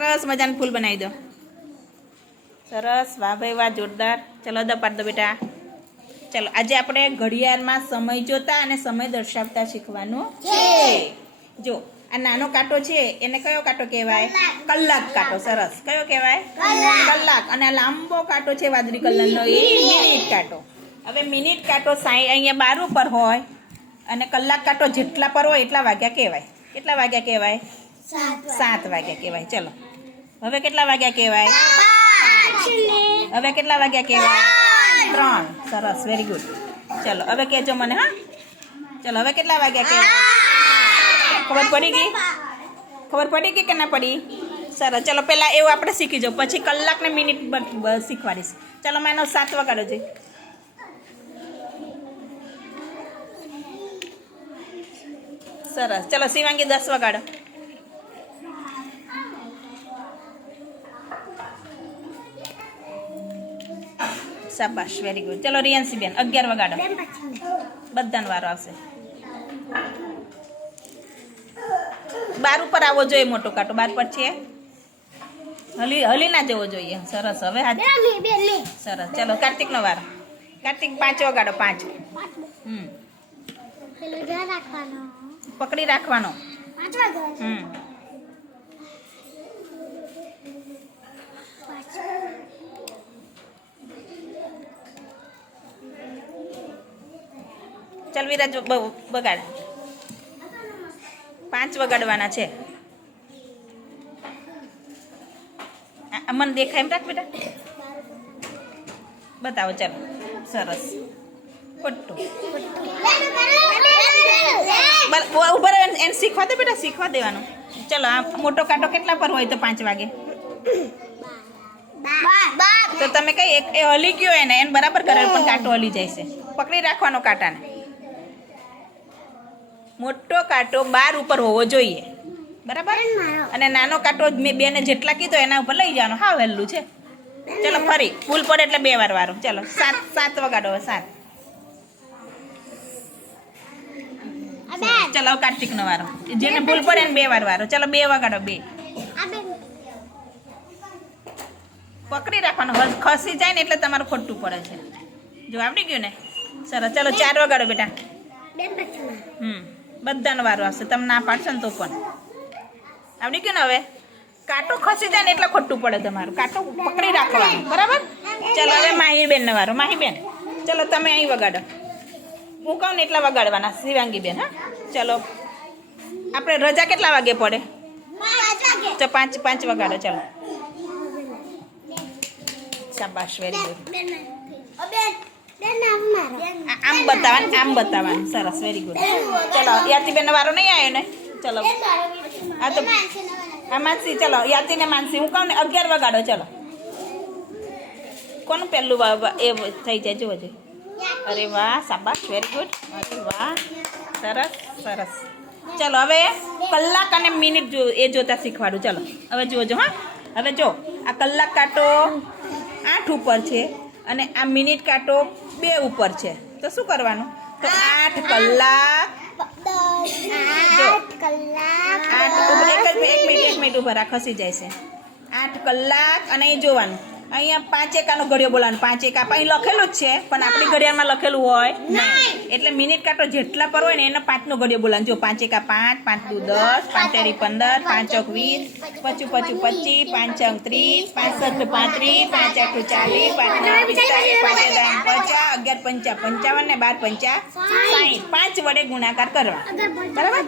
સરસ મજાનું ફૂલ બનાવી દો. સરસ વાહ ભાઈ વાહ જોરદાર. ચલો દ પાડ દો બેટા. ચલો આજે આપણે ઘડિયાળમાં સમય જોતા અને સમય દર્શાવતા શીખવાનું છે. જો આ નાનો કાંટો છે એને કયો કાંટો કહેવાય? કલાક કાંટો સરસ. કયો કહેવાય? કલાક. અને આ લાંબો કાંટો છે વાદળી કલરનો એ મિનિટ. કાંટો. હવે મિનિટ કાંટો સાઈ અહીંયા બાર ઉપર હોય અને કલાક કાંટો જેટલા પર હોય એટલા વાગ્યા કહેવાય. કેટલા વાગ્યા કહેવાય? સાત વાગ્યા કહેવાય. ચલો. હવે કેટલા વાગ્યા કહેવાય? હવે કેટલા વાગ્યા કહેવાય? ત્રણ. સરસ વેરી ગુડ ચલો હવે કહેજો મને હા? ચલો હવે કેટલા વાગ્યા કહેવાય? ખબર પડી ગઈ? ખબર પડી ગઈ કે ના પડી? સરસ ચલો પહેલાં એવું આપણે શીખી જાઓ. પછી કલાક ને મિનિટ બ- બ- શીખવાડીશ. ચલો માનો સાત વગાડો જઈ સરસ ચલો શિવાંગી દસ વગાડો. શાબાશ વેરી ગુડ ચલો રિયાન્સી બેન અગિયાર વગાડો. બધાનો વારો આવશે. બાર ઉપર આવવો જોઈએ મોટો કાંટો. બાર પર છે? હલી હલી ના જવો જોઈએ. સરસ હવે હાથ સરસ. ચલો કાર્તિકનો વારો. કાર્તિક પાંચ વગાડો પાંચ. હમ. પકડી રાખવાનો. હમ. ચાલ વિરાજ બગાડ. પાંચ વગાડવાના છે. મને દેખાય એમ રાખ બેટા. બતાવો ચાલો. સરસ. બ- ઊભા રહો એને- શીખવા દે બેટા, શીખવા દેવાનું. ચલો, આ મોટો કાંટો કેટલા પર હોય તો પાંચ વાગે? તો તમે કઈ એ હલી ગયો એને એને બરાબર કરે પણ કાંટો હલી જાય છે. પકડી રાખવાનો કાંટાને. મોટો કાંટો બાર ઉપર હોવો જોઈએ. બરાબર? અને નાનો કાંટો મેં બેને જેટલા કીધો એના ઉપર લઈ જવાનો. હા વહેલું છે. ચલો ફરી. ફૂલ પડે એટલે બે વાર વારો. ચલો સાત સાત વગાડો સાત. ચલો કાર્તિક કાર્તિકનો વારો. જેને ભૂલ પડે ને બે વાર વારો. ચલો બે વગાડો બે. પકડી રાખવાનો. હજ- ખસી જાય ને એટલે તમારું ખોટું પડે છે. જો આવડી ગયું ને? સરસ. ચલો ચાર વગાડો બેટા. હમ. બધાનો વારો આવશે. તમે ના પાડશો ને તો પણ. આવડી ગયું ને હવે? કાંટો ખસી જાય ને એટલે ખોટું પડે તમારું. કાંટો પકડી રાખવાનું. બરાબર? ચલો, હવે માહીબેનનો વારો. માહીબેન, ચલો, તમે અહીં વગાડો. હું કહું ને એટલા વગાડવાના શિવાંગી બેન હા? ચલો, આપણે રજા કેટલા વાગે પડે? તો પાંચ પાંચ વગાડો, ચલો. શાબાશ વેરી ગુડ આમ બતાવવાનું આમ બતાવવાનું. સરસ વેરી ગુડ ચલો યાતિબેનનો વારો નહીં આવ્યો ને? ચલો. આ તો આ માનસી ચલો યાતિ ને માનસી. હું કહું ને અગિયાર વગાડો ચલો. કોનું પહેલું એ થઈ જાય જુઓ જોઈએ અરે વાહ શાબાશ વેરી ગુડ અરે વાહ સરસ સરસ. ચલો હવે કલાક અને મિનિટ જો એ જોતા શીખવાડું. ચલો હવે જોજો હા. હવે જો આ કલાક કાંટો આઠ ઉપર છે. અને આ મિનિટ કાંટો બે ઉપર છે. તો શું કરવાનું? તો આઠ કલાક. આઠ ઉભા- એક મિનિટ એક મિનિટ ઊભા ખસી જાય છે. આઠ કલાક અને અહીં જોવાનું. અહીંયા પાંચ એકાનો ઘડિયો બોલાવાનો પાંચ એકા અહીં લખેલું જ છે પણ આપણી ઘડિયાળમાં લખેલું હોય નહીં. એટલે મિનિટ કાંટો જેટલા પર હોય ને એનો પાંચનો ઘડિયો બોલાવાનો જો પાંચ એકા પાંચ પાંચ દુ દસ પાંચ તેરી પંદર પાંચ ચોક વીસ પચું પચું પચીસ પાંચ અંક ત્રીસ પાંચ સત્ત પાંત્રીસ પાંચ આઠું ચાલીસ પાંચ નવ પિસ્તાલીસ પાંચ ત્રણ પચાસ અગિયાર પંચા પંચાવન ને બાર પંચા સાઠ પાંચ વડે ગુણાકાર કરવા. બરાબર?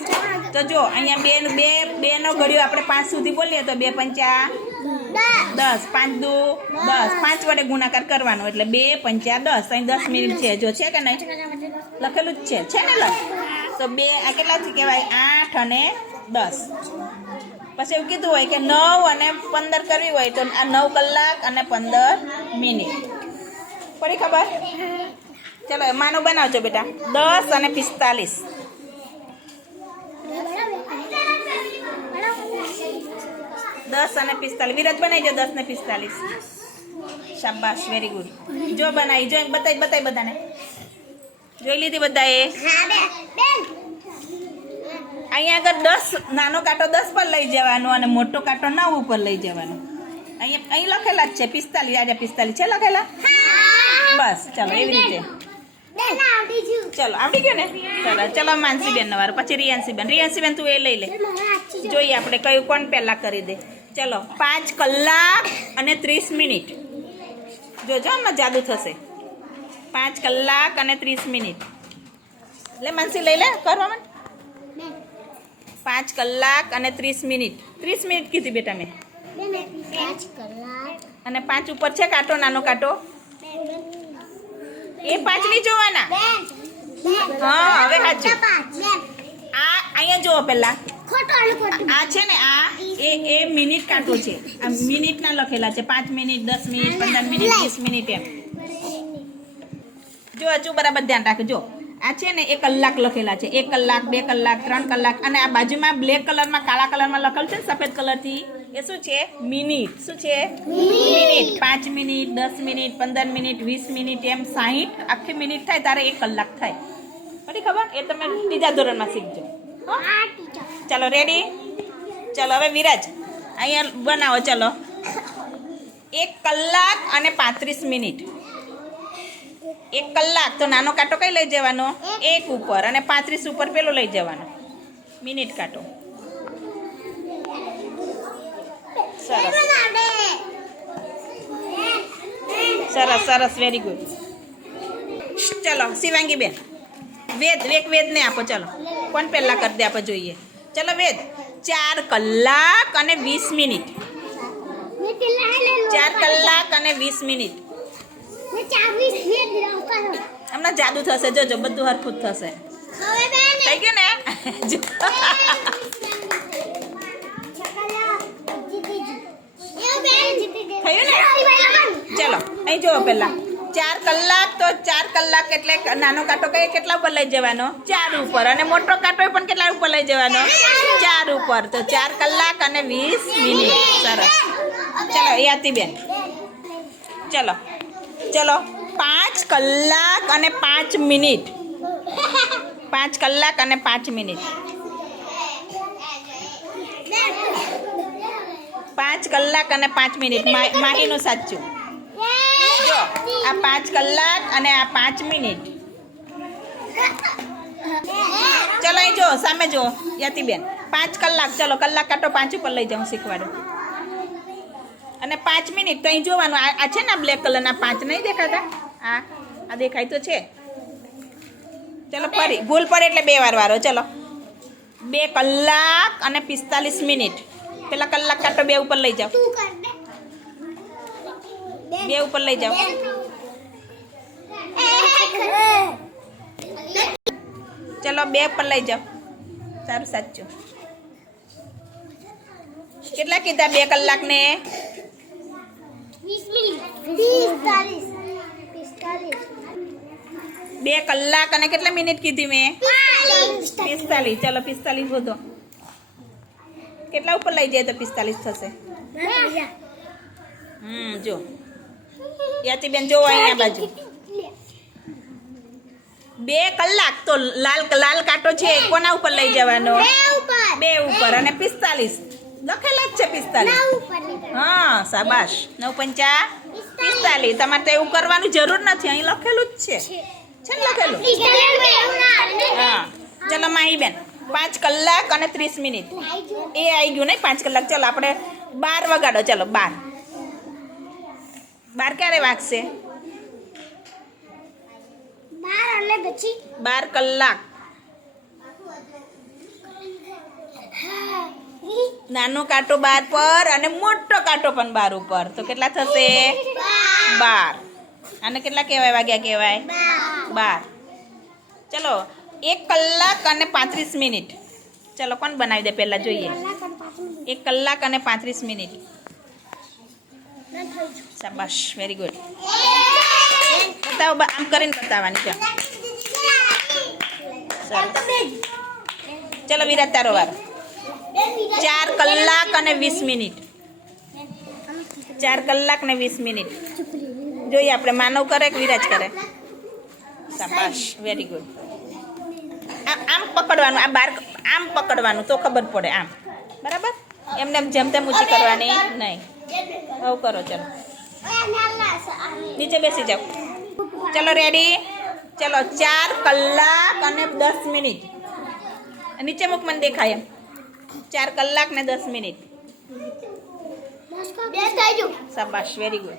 તો જો અહીંયા બે બે બેનો ઘડિયો આપણે પાંચ સુધી બોલીએ તો બે પંચા દસ પાંચ દો દસ. પાંચ વડે ગુણાકાર કરવાનો એટલે બે પંચા દસ. અહીં દસ મિનિટ છે. જો છે કે નહીં? લખેલું જ છે. છે ને લખ? તો બે આ કેટલાથી કહેવાય? આઠ અને દસ. પછી એવું કીધું હોય કે નવ અને પંદર કરવી હોય તો આ નવ કલાક અને પંદર મિનિટ. પડી ખબર? ચલો માનો બનાવજો બેટા. દસ અને પિસ્તાલીસ. દસ અને પિસ્તાલીસ. વિરાજ બનાવી દો દસ ને પિસ્તાલીસ. શાબાશ વેરી ગુડ જો બનાવી જો બતાવી બતાવી બધાને. જોઈ લીધી બધાએ? બેન અહીંયા આગળ દસ નાનો કાંટો દસ પર લઈ જવાનો અને મોટો કાંટો નવ ઉપર લઈ જવાનો. અહીંયા અહીં લખેલા જ છે પિસ્તાલીસ આજે પિસ્તાલીસ. છે લખેલા? બસ ચાલો એવી રીતે. ચલો આવડી ગયું ને? ચલો ચલો માનસીબેન વારું. પછી રિયાન્સીબેન. રિયાન્સીબેન તું એ લઈ લે. જોઈએ આપણે કયું કોણ પહેલાં કરી દે. ચલો પાંચ કલાક અને ત્રીસ મિનિટ. જોજો આમાં જાદુ થશે. પાંચ કલાક અને ત્રીસ મિનિટ. લે માનસી લઈ લે કરવા માંડ. પાંચ કલાક અને ત્રીસ મિનિટ. ત્રીસ મિનિટ કીધી બેટા મેં. અને પાંચ ઉપર છે કાંટો નાનો કાંટો? એ પાંચ નહીં જોવાના હા હવે સાચું આ અહીંયા જુઓ પહેલા. આ છે ને આ એ એ મિનિટ કાંટો છે. આ મિનિટના લખેલા છે. પાંચ મિનિટ દસ મિનિટ પંદર મિનિટ વીસ મિનિટ એમ. જો હજુ બરાબર ધ્યાન રાખજો. આ છે ને એ કલાક લખેલા છે. એક કલાક બે કલાક ત્રણ કલાક અને આ બાજુમાં બ્લેક કલરમાં કાળા કલરમાં લખેલું છે ને સફેદ કલરથી. એ શું છે? મિનિટ. શું છે? મિનિટ. પાંચ મિનિટ દસ મિનિટ પંદર મિનિટ વીસ મિનિટ એમ સાહીઠ. આખી મિનિટ થાય તારે એક કલાક થાય. પડી ખબર? એ તમે બીજા ધોરણમાં શીખજો. હો? ચાલો રેડી ચાલો, હવે વિરાજ, અહીંયા બનાવો, ચાલો. એક કલાક અને પાંત્રીસ મિનિટ. એક કલાક, તો નાનો કાંટો કઈ લઈ જવાનો? એક ઉપર અને પાંત્રીસ ઉપર પેલો લઈ જવાનો. મિનિટ કાંટો. સરસ. સરસ સરસ વેરી ગુડ ચલો શિવાંગી બેન વેદ, એક વેદને આપો, ચલો. કોણ પહેલાં કરી દે આપણે જોઈએ. ચલો વેદ. ચાર કલાક અને વીસ મિનિટ. ચાર કલાક અને વીસ મિનિટ. હમણાં જાદુ થશે. જોજો બધું હરખું જ થશે. થઈ ગયું ને? થયું ને? ચલો અહીં જુઓ પહેલા. ચાર કલાક તો ચાર કલાક એટલે નાનો કાંટો કઈ કેટલા ઉપર લઈ જવાનો? ચાર ઉપર. અને મોટો કાંટો પણ કેટલા ઉપર લઈ જવાનો? ચાર ઉપર. તો ચાર કલાક અને વીસ મિનિટ. સરસ. ચલો યાતિબેન ચલો. ચલો, પાંચ કલાક અને પાંચ મિનિટ. પાંચ કલાક અને પાંચ મિનિટ. પાંચ કલાક અને પાંચ મિનિટ. માહીનું સાચું. આ પાંચ કલાક અને આ પાંચ મિનિટ. ચલો અહીં જો સામે જો યાતિબેન. પાંચ કલાક ચલો કલાક કાંટો પાંચ ઉપર લઈ જાઉં શીખવાડું. અને પાંચ મિનિટ તો અહીં જોવાનું આ આ છે ને બ્લેક કલરના પાંચ નહીં દેખાતા? આ આ દેખાય તો છે. ચલો ફરી ભૂલ પડે એટલે બે વાર વારો ચલો. બે કલાક અને પિસ્તાલીસ મિનિટ. પેલા કલાક કાંટો બે ઉપર લઈ જાઓ. બે ઉપર લઈ જાઓ. ચલો બે ઉપર લઈ જાઓ સારું સાચું કેટલા કીધા બે કલાક ને બે કલાક અને કેટલા મિનિટ કીધી મેં પિસ્તાલીસ ચલો પિસ્તાલીસ વધો કેટલા ઉપર લઈ જાય તો પિસ્તાલીસ થશે હમ જો યાતિબેન જો અહીંયા બાજુ બે કલાક તો લાલ લાલ કાંટો છે કોના ઉપર લઈ જવાનો? બે ઉપર. અને પિસ્તાલીસ. લખેલા જ છે પિસ્તાલીસ. હા સાબાશ નવ પંચા પિસ્તાલીસ. તમારે તો એવું કરવાનું જરૂર નથી. અહીં લખેલું જ છે. છે. ને લખેલું? હા. ચલો માહીબેન પાંચ કલાક અને ત્રીસ મિનિટ. એ આવી ગયું નહીં? પાંચ કલાક. ચલો આપણે બાર વગાડો. ચલો બાર. બાર ક્યારે વાગશે? બાર કલાક. નાનો કાંટો બાર પર અને મોટો કાંટો પણ બાર ઉપર. તો કેટલા થશે? બાર. અને કેટલા કહેવાય? વાગ્યા કહેવાય? બાર. ચલો, એક કલાક અને પાંત્રીસ મિનિટ. ચલો, કોણ બનાવી દે પહેલાં જોઈએ. એક કલાક અને પાંત્રીસ મિનિટ. શાબાશ વેરી ગુડ બતાવો આમ કરીને બતાવવાની છે ચલો વિરાટ તારો વાર. ચાર કલાક અને વીસ મિનિટ. ચાર કલાક ને વીસ મિનિટ. જોઈએ આપણે માનવ કરે કે વિરાજ કરે? શાબાશ વેરી ગુડ આમ પકડવાનું, આ બાર આમ પકડવાનું, તો ખબર પડે આમ. બરાબર? એમને જેમ તેમ ઊંચી કરવાની નહીં. આવું કરો, ચલો. નીચે બેસી જાઓ. ચલો રેડી ચલો ચાર કલાક અને દસ મિનિટ. નીચે મુખ મને દેખાય એમ. ચાર કલાક ને દસ મિનિટ. શાબાશ વેરી ગુડ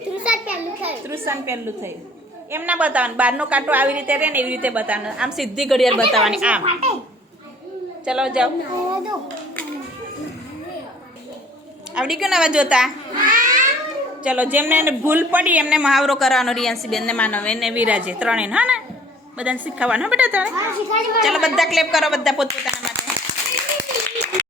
ત્રુસન પહેલું થયું. એમ ના બતાવવાનું. બહારનો કાંટો આવી રીતે રહે ને એવી રીતે બતાવવાનું. આમ સીધી ઘડિયાળ બતાવવાની. આમ. ચલો જાઓ. આવડી ગયું ને હવે જોતા? ચલો જેમને ભૂલ પડી એમને મહાવરો કરવાનો રિયાંશી બેન ને માનવ એને વિરાજે. ત્રણેય હા ને? બધાને શીખવાનું બેટા તારે. ચલો બધા ક્લેપ કરો બધા પોતપોતાના